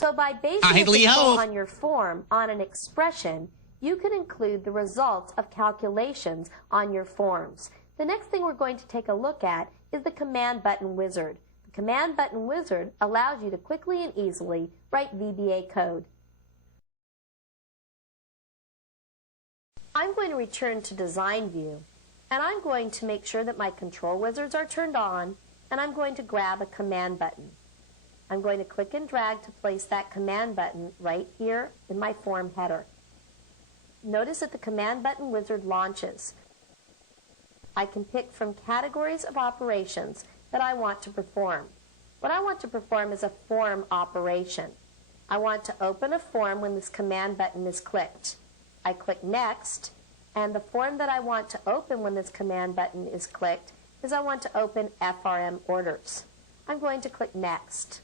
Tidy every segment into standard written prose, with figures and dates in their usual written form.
So by basing the control on your form on an expression, you can include the results of calculations on your forms. The next thing we're going to take a look at is the command button wizard. The command button wizard allows you to quickly and easily write VBA code. I'm going to return to Design View, and I'm going to make sure that my control wizards are turned on, and I'm going to grab a command button. I'm going to click and drag to place that command button right here in my form header. Notice that the command button wizard launches. I can pick from categories of operations that I want to perform. What I want to perform is a form operation. I want to open a form when this command button is clicked. I click Next, and the form that I want to open when this command button is clicked is I want to open FRM orders. I'm going to click Next.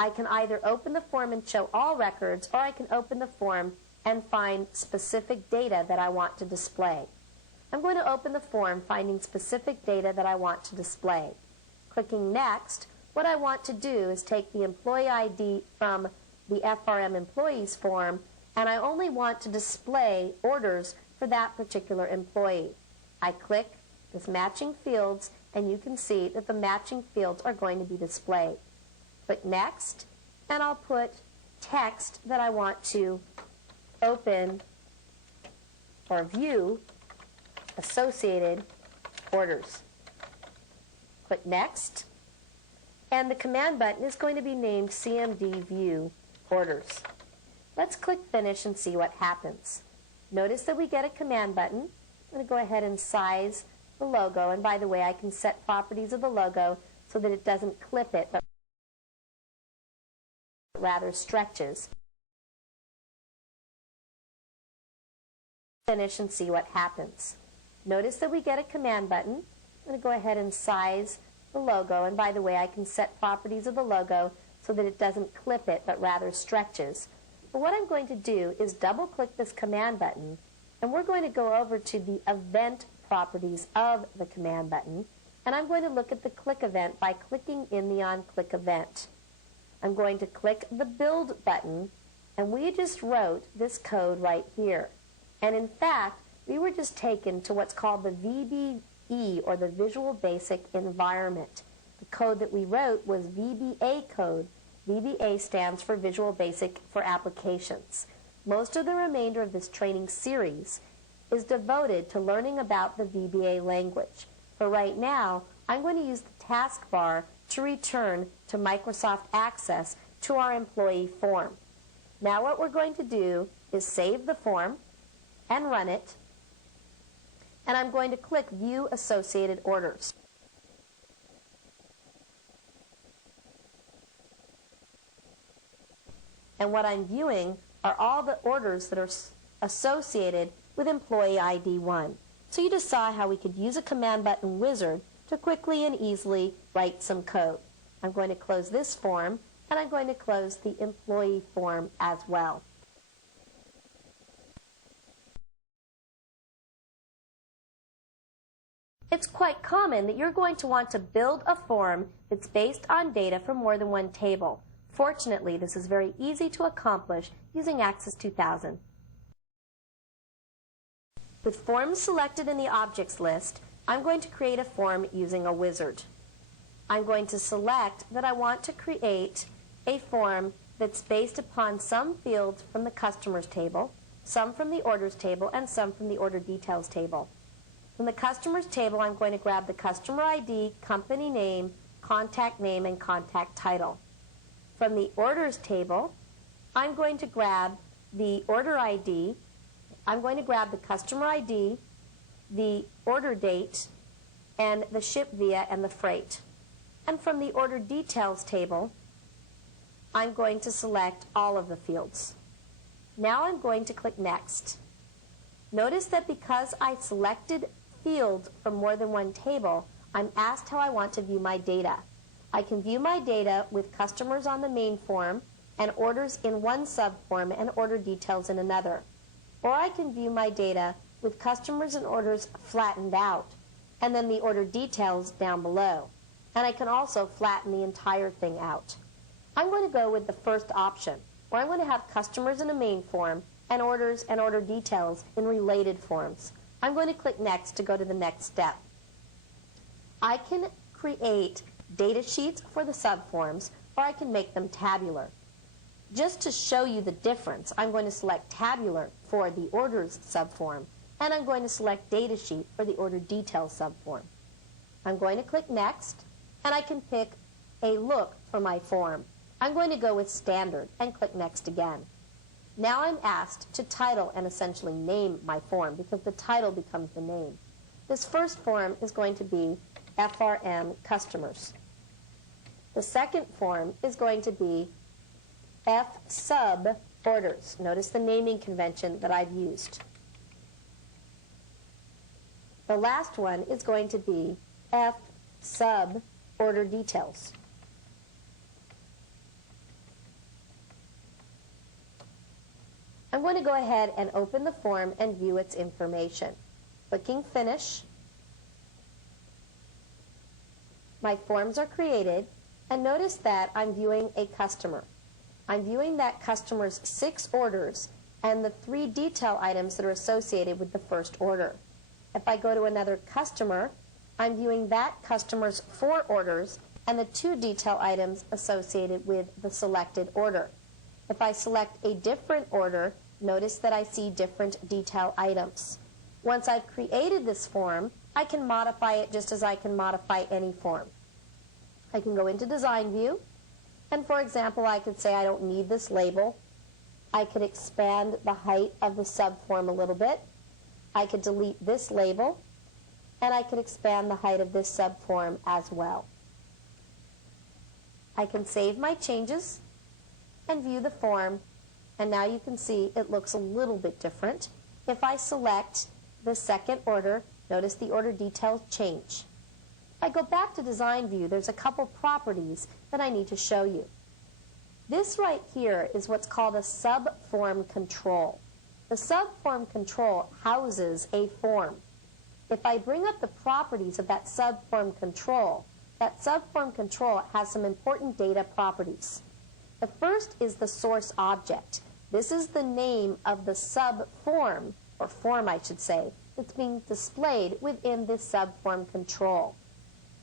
I can either open the form and show all records, or I can open the form and find specific data that I want to display. I'm going to open the form finding specific data that I want to display. Clicking Next, what I want to do is take the employee ID from the FRM employees form, and I only want to display orders for that particular employee. I click this matching fields, and you can see that the matching fields are going to be displayed. Click Next, and I'll put text that I want to open or view associated orders. Click Next, and the command button is going to be named CMD View Orders. Let's click Finish and see what happens. Notice that we get a command button. I'm going to go ahead and size the logo, and by the way, I can set properties of the logo so that it doesn't clip it, but rather stretches. Finish and see what happens. Notice that we get a command button. I'm going to go ahead and size the logo, and by the way, I can set properties of the logo so that it doesn't clip it, but rather stretches. But what I'm going to do is double-click this command button, and we're going to go over to the event properties of the command button, and I'm going to look at the click event by clicking in the on-click event. I'm going to click the build button, and we just wrote this code right here. And in fact, we were just taken to what's called the VBE, or the Visual Basic Environment. The code that we wrote was VBA code. VBA stands for Visual Basic for Applications. Most of the remainder of this training series is devoted to learning about the VBA language. For right now, I'm going to use the taskbar to return to Microsoft Access to our employee form. Now what we're going to do is save the form and run it, and I'm going to click View Associated Orders. And what I'm viewing are all the orders that are associated with employee ID 1. So you just saw how we could use a command button wizard to quickly and easily write some code. I'm going to close this form, and I'm going to close the employee form as well. It's quite common that you're going to want to build a form that's based on data from more than one table. Fortunately, this is very easy to accomplish using Access 2000. With forms selected in the objects list, I'm going to create a form using a wizard. I'm going to select that I want to create a form that's based upon some fields from the customers table, some from the orders table, and some from the order details table. From the customers table, I'm going to grab the customer ID, company name, and contact title. From the orders table, I'm going to grab the order ID, I'm going to grab the customer ID, the order date, and the ship via and the freight. And from the order details table, I'm going to select all of the fields. Now I'm going to click Next. Notice that because I selected fields from more than one table, I'm asked how I want to view my data. I can view my data with customers on the main form and orders in one subform and order details in another. Or I can view my data with customers and orders flattened out and then the order details down below. And I can also flatten the entire thing out. I'm going to go with the first option, where I'm going to have customers in a main form and orders and order details in related forms. I'm going to click Next to go to the next step. I can create data sheets for the subforms, or I can make them tabular. Just to show you the difference, I'm going to select tabular for the orders subform, and I'm going to select data sheet for the order details subform. I'm going to click Next, and I can pick a look for my form. I'm going to go with standard and click Next again. Now I'm asked to title and essentially name my form because the title becomes the name. This first form is going to be FRM customers. The second form is going to be F sub orders. Notice the naming convention that I've used. The last one is going to be F sub order details. I'm going to go ahead and open the form and view its information. Clicking Finish. My forms are created, and notice that I'm viewing a customer. I'm viewing that customer's 6 orders and the 3 detail items that are associated with the first order. If I go to another customer, I'm viewing that customer's 4 orders and the 2 detail items associated with the selected order. If I select a different order, notice that I see different detail items. Once I've created this form, I can modify it just as I can modify any form. I can go into Design View, and for example, I could say I don't need this label. I could expand the height of the subform a little bit. I could delete this label, and I could expand the height of this subform as well. I can save my changes and view the form, and now you can see it looks a little bit different. If I select the second order, notice the order details change. If I go back to Design View, there's a couple properties that I need to show you. This right here is what's called a subform control. The subform control houses a form. If I bring up the properties of that subform control has some important data properties. The first is the source object. This is the name of the subform, or form I should say, that's being displayed within this subform control.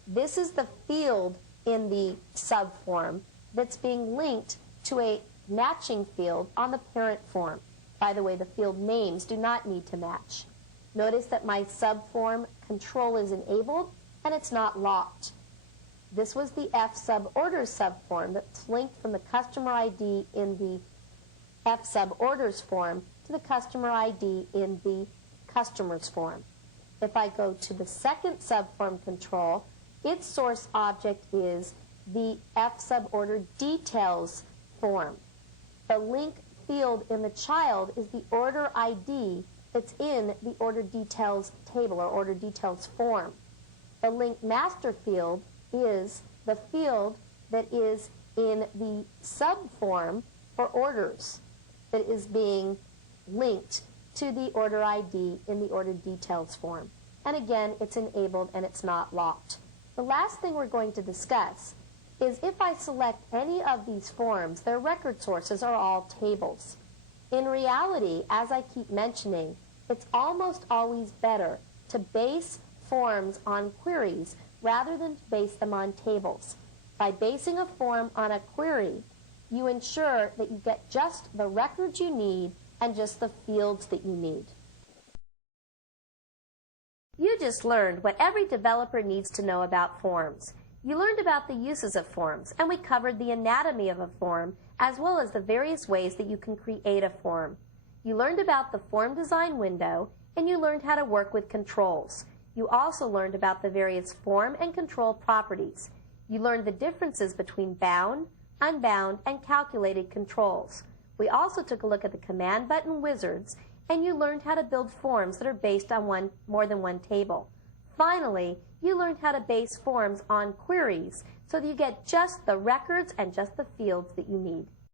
This is the field in the subform that's being linked to a matching field on the parent form. By the way, the field names do not need to match. Notice that my subform control is enabled and it's not locked. This was the F sub orders subform that's linked from the customer ID in the F sub orders form to the customer ID in the customers form. If I go to the second subform control, its source object is the F sub order details form. The link field in the child is the order ID that's in the order details table or order details form. The link master field is the field that is in the subform for orders that is being linked to the order ID in the order details form. And again, it's enabled and it's not locked. The last thing we're going to discuss is if I select any of these forms, their record sources are all tables. In reality, as I keep mentioning, it's almost always better to base forms on queries rather than to base them on tables. By basing a form on a query, you ensure that you get just the records you need and just the fields that you need. You just learned what every developer needs to know about forms. You learned about the uses of forms, and we covered the anatomy of a form as well as the various ways that you can create a form. You learned about the form design window, and you learned how to work with controls. You also learned about the various form and control properties. You learned the differences between bound, unbound, and calculated controls. We also took a look at the command button wizards, and you learned how to build forms that are based on more than one table. Finally, you learned how to base forms on queries so that you get just the records and just the fields that you need.